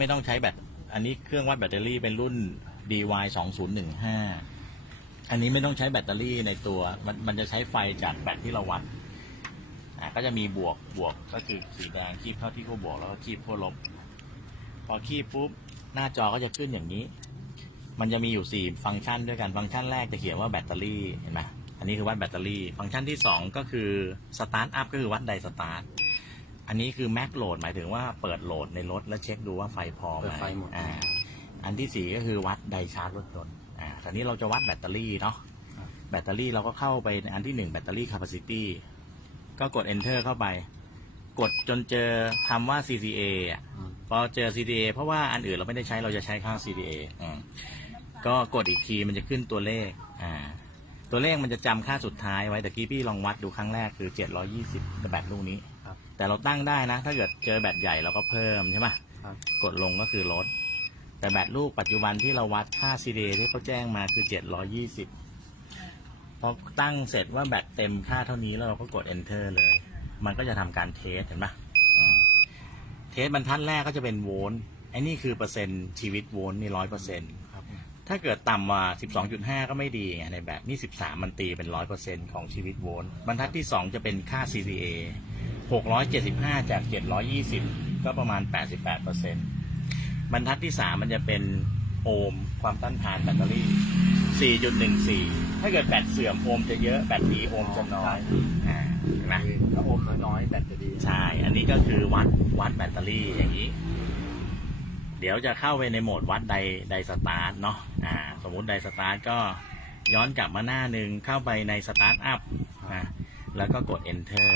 ไม่ต้องใช้แบตอันนี้เครื่องวัดแบตเตอรี่เป็นรุ่น DY 2015 อันนี้ไม่ต้องใช้แบตเตอรี่ในตัว มันมันจะใช้ไฟจากแบตที่เราวัดอ่าก็จะมีบวกบวกก็คือสีแดงคีบเข้าที่เขั้วบวกแล้วก็คีบขั้วลบ พอคีบปุ๊บหน้าจอก็จะขึ้นอย่างนี้ มันจะมีอยู่สี่ฟังก์ชันด้วยกันฟังก์ชันแรกจะเขียนว่าแบตเตอรี่เห็นไหมอันนี้คือวัดแบตเตอรี่ ฟังก์ชันที่สองก็คือสตาร์ทอัพก็คือวัดไดสตาร์ท อันนี้คือแม็กโหลดหมายถึงว่าเปิดโหลดในรถแล้วเช็คดูว่าไฟพอไหเปิมดไฟหมด อ่าอันที่สี่ก็คือวัดไดชาร์จรถยนต์อ่าตอนนี้เราจะวัดแบตเตอรี่เนาะครับ แบตเตอรี่เราก็เข้าไปในอันที่หนึ่งแบตเตอรี่ capacity ก็กด enter เข้าไป กดจนเจอคำว่า CCA อะ อืมพอเจอ CDA เพราะว่าอันอื่นเราไม่ได้ใช้เราจะใช้ค่า CDA อืมก็กดอีกทีมันจะขึ้นตัวเลข อ่า ตัวเลขมันจะจำค่าสุดท้ายไว้แต่กี้พี่ลองวัดดูครั้งแรกคือ 720แบตลูกนี้ ครับ แต่เราตั้งได้นะ ถ้าเกิดเจอแบตใหญ่เราก็เพิ่มใช่ไหมครับ กดลงก็คือลด แต่แบตลูกปัจจุบันที่เราวัดค่า CDA ที่เขาแจ้งมาคือ 720พอตั้งเสร็จว่าแบตเต็มค่าเท่านี้แล้วเราก็กด enter เลย มันก็จะทำการเทสเห็นปะอืมเทสบรรทัดแรกก็จะเป็นโวลต์ไอ้นี่คือเปอร์เซ็นต์ชีวิตโวลต์นี่ร้อยเปอร์เซ็นต์ครับ ถ้าเกิดต่ำกว่า12.5 ก็ไม่ดีไงในแบบนี่ 13 มันตีเป็น 100%ของชีวิตโวลต์บรรทัดที่ 2 จะเป็นค่า CCA 675 จาก 720 ก็ประมาณ 88%บรรทัดที่ 3 มันจะเป็นโอห์มความต้านทานแบตเตอรี่ 4.14 ถ้าเกิดแบตเสื่อมโอห์มจะเยอะ แบตดีโอห์มจะน้อยอ่าเห็นไหมถ้าโอมน้อยๆแบตจะดี ใช่ อันนี้ก็คือวัดวัดแบตเตอรี่อย่างนี้ เดี๋ยวจะเข้าไปในโหมดวัดไดไดสตาร์ทเนาะอ่าสมมุติไดสตาร์ทก็ย้อนกลับมาหน้าหนึ่งเข้าไปในสตาร์ทอัพนะแล้วก็กด enter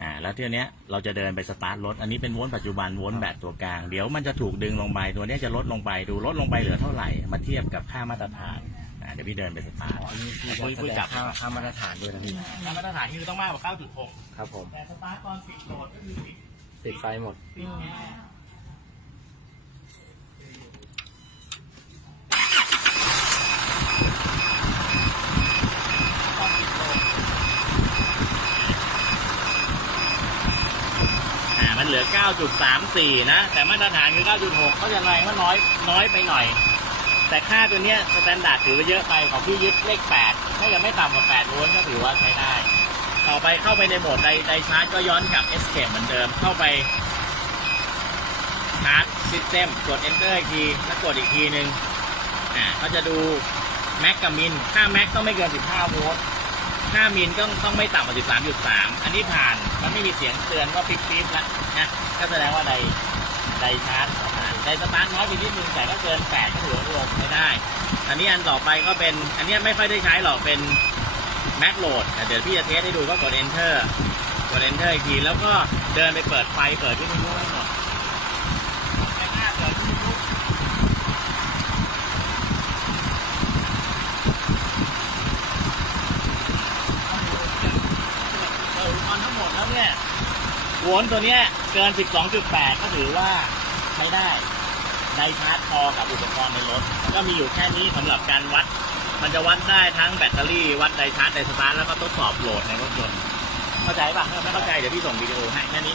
อ่าแล้วเที่ยวเนี้ยเราจะเดินไปสตาร์ทรถอันนี้เป็นโวลต์ปัจจุบันโวลต์แบตตัวกลาง เดี๋ยวมันจะถูกดึงลงไปตัวเนี้ยจะลดลงไปดูลดลงไปเหลือเท่าไหร่มาเทียบกับค่ามาตรฐานอ่าเดี๋ยวพี่เดินไปสตาร์ทอ๋ออันนี้คือคุยคุยแสดกับงค่าค่ามาตรฐานด้วยนะพี่ค่ามาตรฐานคือต้องมากกว่า9.6ครับผมแต่สตาร์ทตอนปิดโหลดก็คือปิดติดไฟหมด ปิดแอร์ อ่า มันเหลือ 9.34 นะ แต่มาตรฐานคือ 9.6เขาจะแรงว่าน้อยน้อยไปหน่อย แต่ค่าตัวเนี้ยสแตนดาร์ดถือว่าเยอะไปของพี่ยึดเลข 8 ถ้ายังไม่ต่ำกว่า 8โวลต์ก็ถือว่าใช้ได้ ต่อไปเข้าไปในโหมดไดไดชาร์จก็ย้อนกลับ escape เหมือนเดิม เข้าไปชาร์จ system กด enter อีกทีแล้วกดอีกทีหนึ่งอ่าก็จะดูแม็กกับมินค่าแม็กต้องไม่เกิน 15 โวลต์ ค่ามินต้องต้องไม่ต่ำกว่า13.3 อันนี้ผ่านมันไม่มีเสียงเตือนว่าปิ๊บปิ๊บแล้วนะก็แสดงว่าไดไดชาร์จผ่านไดสตาร์ทน้อยไปนิดนึงแต่ก็เกิน 8 ก็ถือว่ารวมไม่ได้ อันนี้อันต่อไปก็เป็นอันนี้ไม่ค่อยได้ใช้หรอกเป็นแม็กโหลดแต่เดี๋ยวพี่จะเทสให้ดูก็กด enter กด enter อีกทีแล้วก็เดินไปเปิดไฟเปิดวิทยุให้หมดไปหน้าเปิดวิทยุเปิดอุปกรณ์ทั้งหมดแล้ว เนี่ยโวลต์ตัวเนี้ยเกิน 12.8 ก็ถือว่าใช้ได้ในชาร์จพอกับอุปกรณ์ในรถ ก็มีอยู่แค่นี้สำหรับการวัด มันจะวัดได้ทั้งแบตเตอรี่วัดไดชาร์จไดสตาร์ทแล้วก็ทดสอบโหลดในรถยนต์เข้าใจป่ะถ้าไม่เข้าใจเดี๋ยวพี่ส่งวิดีโอให้แค่นี้